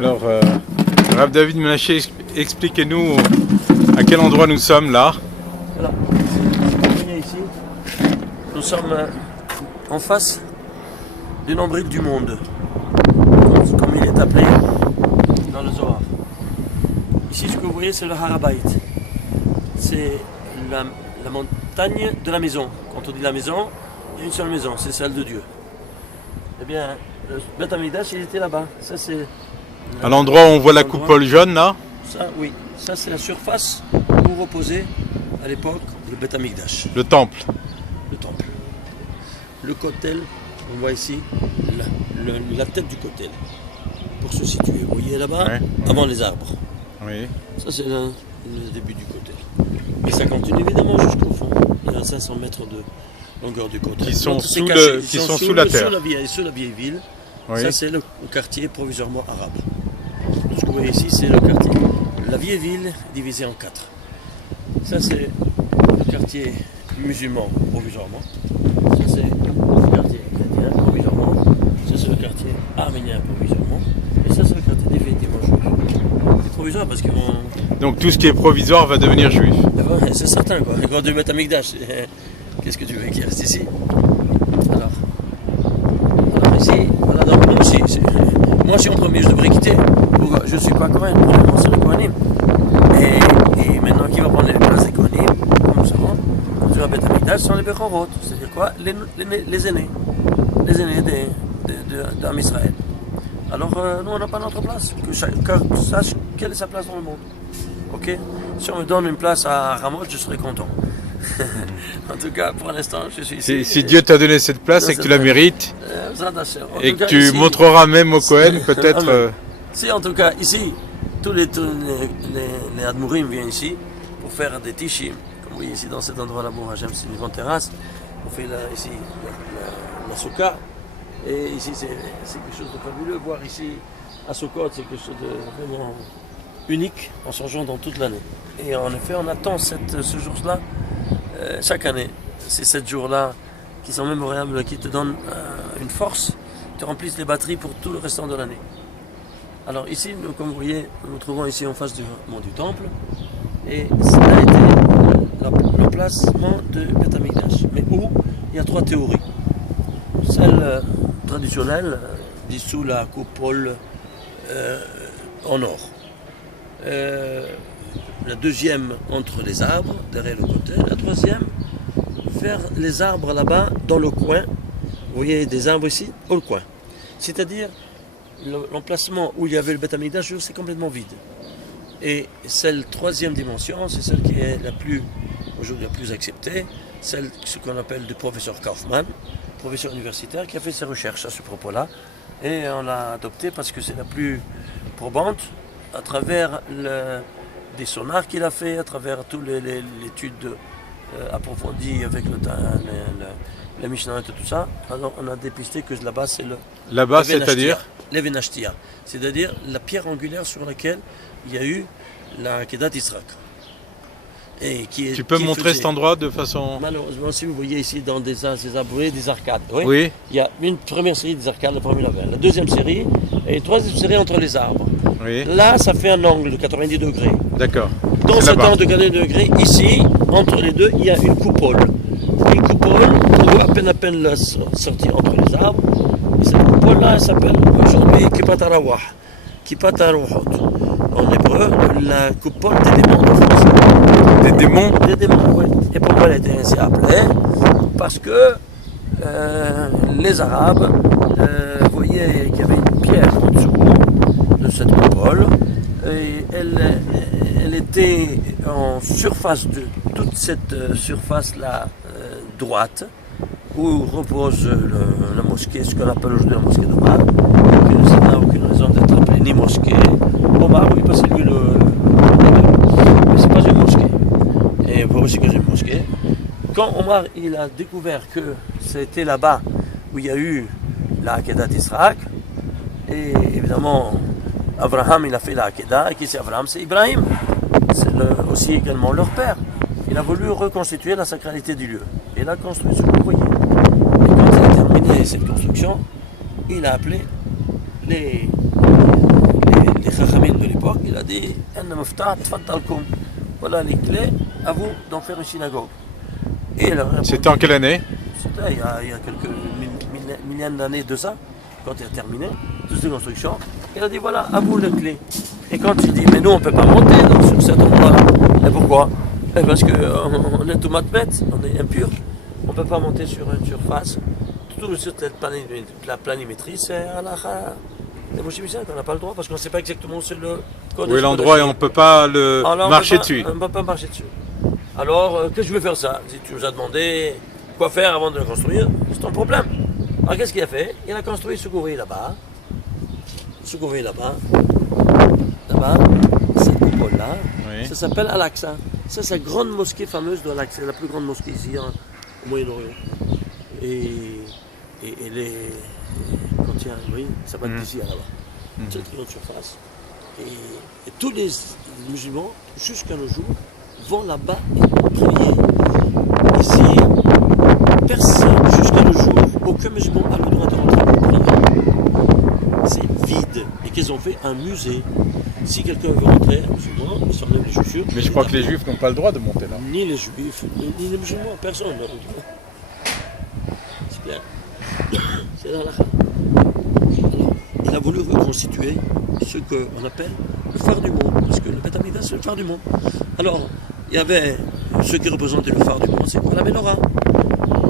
Alors, Rav David Menaché, expliquez-nous à quel endroit nous sommes là. Voilà. Vous voyez ici, nous sommes en face du nombril du monde, comme il est appelé dans le Zohar. Ici, ce que vous voyez, c'est le Harabait. C'est la montagne de la maison. Quand on dit la maison, il y a une seule maison, c'est celle de Dieu. Eh bien, le Beth Amikdash, il était là-bas. Ça, c'est À l'endroit où on voit la coupole jaune là. Ça, oui. Ça, c'est la surface où reposait à l'époque le Beth Amikdash. Le temple. Le temple. Le kotel, on voit ici la tête du kotel. Pour se situer. Vous voyez là-bas, Ouais. avant les arbres. Oui. Ça, c'est le début du kotel. Et ça continue évidemment jusqu'au fond. Il y a 500 mètres de longueur du kotel. Qui sont Donc, c'est sous caché. le- Ils qui sont sont sous la terre. Sous la vieille ville. Oui. Ça, c'est le quartier provisoirement arabe. Ce que vous voyez ici, c'est le quartier. La vieille ville divisée en 4. Ça, c'est le quartier musulman provisoirement. Ça, c'est le quartier chrétien provisoirement. Ça, c'est le quartier arménien provisoirement. Et ça, c'est le quartier définitivement juif. C'est provisoire parce qu'ils vont. Donc tout ce qui est provisoire va devenir juif. Ouais, c'est certain, quoi. Quand tu mets ta Mikdash, qu'est-ce que tu veux qu'il reste ici? Alors ici, voilà, donc moi je suis en premier, je devrais quitter. Je suis pas Kohen, probablement c'est le Kohanim. Et maintenant, qui va prendre les places des Kohanim, comme nous savons, quand tu vas Beth Amikdash, sont les Bechorot, c'est-à-dire quoi? Les aînés. Les aînés d'Am Israël. Alors, nous, on n'a pas notre place. Que chacun sache quelle est sa place dans le monde. Ok? Si on me donne une place à Ramoth, je serai content. En tout cas, pour l'instant, je suis ici. Si Dieu t'a donné cette place et que tu la mérites, et que tu montreras même au Cohen, peut-être. Si, en tout cas, ici, tous les Admourim viennent ici pour faire des tichim. Comme vous voyez ici, dans cet endroit-là, bon, c'est une grande terrasse. On fait ici la souka. Et ici, c'est quelque chose de fabuleux. Voir ici, à Sukkot, c'est quelque chose de vraiment unique, en changeant dans toute l'année. Et en effet, on attend ce jour-là chaque année. C'est 7 jours-là qui sont mémorables, qui te donnent une force, te remplissent les batteries pour tout le restant de l'année. Alors ici, comme vous voyez, nous nous trouvons ici en face du mont du Temple. Et ça a été l'emplacement de Beth Amikdash. Mais où il y a 3 théories. Celle traditionnelle, dit sous la coupole en or. La deuxième entre les arbres, derrière le côté. La troisième, faire les arbres là-bas, dans le coin. Vous voyez des arbres ici, au coin. C'est-à-dire, l'emplacement où il y avait le Beth Amikdash, c'est complètement vide. Et cette troisième dimension, c'est celle qui est aujourd'hui la plus acceptée, ce qu'on appelle du professeur Kaufmann, professeur universitaire, qui a fait ses recherches à ce propos-là. Et on l'a adoptée parce que c'est la plus probante à travers des sonars qu'il a fait, à travers toute l'étude approfondie avec les Mishnah et tout ça. Alors on a dépisté que là-bas c'est le... Là-bas, c'est-à-dire l'Evenashtia, c'est-à-dire la pierre angulaire sur laquelle il y a eu la Kedat Israq. Tu peux montrer cet endroit de façon... Malheureusement, si vous voyez ici dans ces arbres, des arcades, Oui. Il y a une première série des arcades, le premier level, la deuxième série et une troisième série entre les arbres. Oui. Là, ça fait un angle de 90 degrés. D'accord. Dans cet angle de 90 degrés, ici, entre les deux, il y a une coupole. Une coupole, on voit à peine la sortie entre les arbres. Et cette coupole-là, elle s'appelle aujourd'hui Kippat Arawah. Kippat Arawah. En hébreu, la coupole des démons en français. Des démons? Des démons, oui. Et pourquoi elle a été ainsi appelée? Parce que les Arabes voyaient qu'il y avait une pierre en dessous de cette coupole. Et elle était en surface de toute cette surface-là droite, où repose la mosquée, ce qu'on appelle aujourd'hui la mosquée d'Omar, qui n'a aucune raison d'être appelée ni mosquée. Omar, oui, parce que lui, mais c'est pas une mosquée. Et pour aussi que c'est une mosquée. Quand Omar il a découvert que c'était là-bas où il y a eu la Akedat Israq, et évidemment, Abraham il a fait la Akedah, et qui c'est Abraham? C'est Ibrahim. C'est aussi également leur père. Il a voulu reconstituer la sacralité du lieu. Et il a construit ce que vous voyez. Et quand il a terminé cette construction, il a appelé les les Chachamim de l'époque, il a dit voilà les clés, à vous d'en faire une synagogue. C'était en quelle année? C'était il y a quelques milliers d'années de ça, quand il a terminé toutes ces constructions. Il a dit voilà, à vous les clés. Et quand il dit mais nous on ne peut pas monter sur cet endroit-là. Et pourquoi? Parce qu'on est tout matmet, on est impur. On ne peut pas monter sur une surface. Tout sur la planimétrie, c'est à la on n'a pas le droit parce qu'on ne sait pas exactement sur le code. Oui, l'endroit et on ne peut pas marcher dessus. On ne peut pas marcher dessus. Alors, que je veux faire ça? Si tu nous as demandé quoi faire avant de le construire, c'est ton problème. Alors, qu'est-ce qu'il a fait? Il a construit ce gouvernement là-bas. Ce gouvernement là-bas, cette coupole-là, oui. Ça s'appelle Al-Aqsa. Ça, c'est la grande mosquée fameuse de Al-Aqsa, la plus grande mosquée ici au Moyen-Orient. Et les. Quand il y a, oui, ça va d'ici à là-bas. C'est une grande surface. Et tous les musulmans, jusqu'à nos jours, vont là-bas prier. Ici, personne, jusqu'à nos jours, aucun musulman a le droit de rentrer pour prier. C'est vide. Et qu'ils ont fait un musée. Si quelqu'un veut rentrer, un musulman, il s'enlève les chaussures. Mais je crois que les juifs n'ont pas le droit de monter là. Ni les juifs, ni les musulmans, personne n'a le droit. C'est clair. C'est dans la Alors, il a voulu reconstituer ce qu'on appelle le phare du monde, parce que le Beth Amikdash c'est le phare du monde. Alors, il y avait ce qui représentait le phare du monde, c'est quoi? La menorah.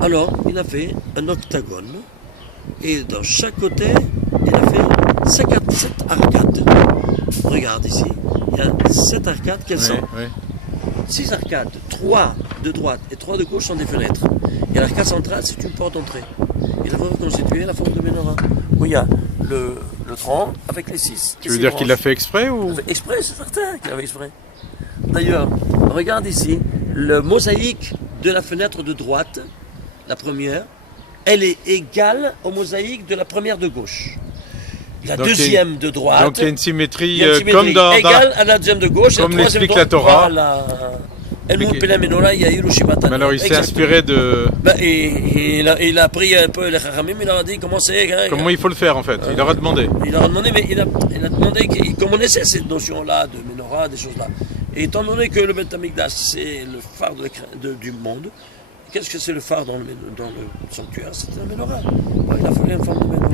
Alors, il a fait un octagone, et dans chaque côté, il a fait 7 arcades. Regarde ici, il y a 7 arcades, quelles sont? 6 arcades, 3 de droite et 3 de gauche sont des fenêtres. Et l'arcade centrale, c'est une porte d'entrée. Il a reconstitué la forme de menorah, où il y a le tronc avec les 6. Tu veux dire qu'il l'a fait exprès ou? Exprès, c'est certain qu'il l'a fait exprès. D'ailleurs, regarde ici, le mosaïque de la fenêtre de droite, la première, elle est égale au mosaïque de la première de gauche. La donc deuxième de droite. Donc il y a une symétrie, comme dans. Égale à la deuxième de gauche. Comme l'explique la Torah. Mais alors il s'est inspiré de. Il a pris un peu les Chachamim, il leur a dit comment c'est. Comment il faut le faire en fait. Il leur a demandé. Il leur a demandé, mais il a demandé comment on essaie cette notion-là de menorah, des choses-là. Et étant donné que le Beth Amikdash c'est le phare du monde, qu'est-ce que c'est le phare dans le sanctuaire? C'est la menorah. Il a fallu une forme de menorah.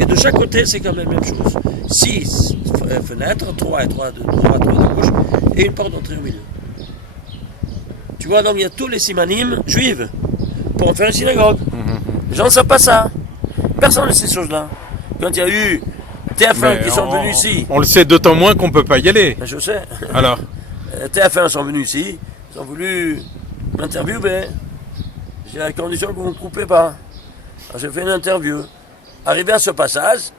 Et de chaque côté, c'est quand même la même chose. 6 fenêtres, 3 et 3 de droite, 3 de gauche, et une porte d'entrée au milieu. Tu vois, donc il y a tous les simanim juifs pour en faire une synagogue. Les gens ne savent pas ça. Personne ne sait ces choses-là. Quand il y a eu TF1 qui sont venus ici. On le sait d'autant moins qu'on ne peut pas y aller. Je sais. Alors TF1 sont venus ici, ils ont voulu m'interviewer. J'ai la condition que vous ne me coupez pas. Alors, j'ai fait une interview. Arrivé à ce passage,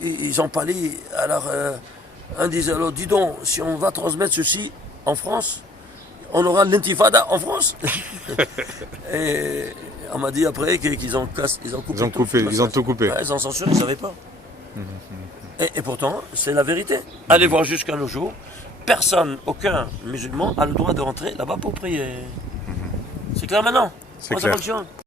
ils ont parlé. Alors, un disait alors, dis donc, si on va transmettre ceci en France, on aura l'intifada en France. Et on m'a dit après qu'ils ont coupé. Ils ont tout coupé. Ouais, ils ont censuré, ils ne savaient pas. Et pourtant, c'est la vérité. Allez voir jusqu'à nos jours, personne, aucun musulman a le droit de rentrer là-bas pour prier. C'est clair maintenant? C'est Comment ça fonctionne?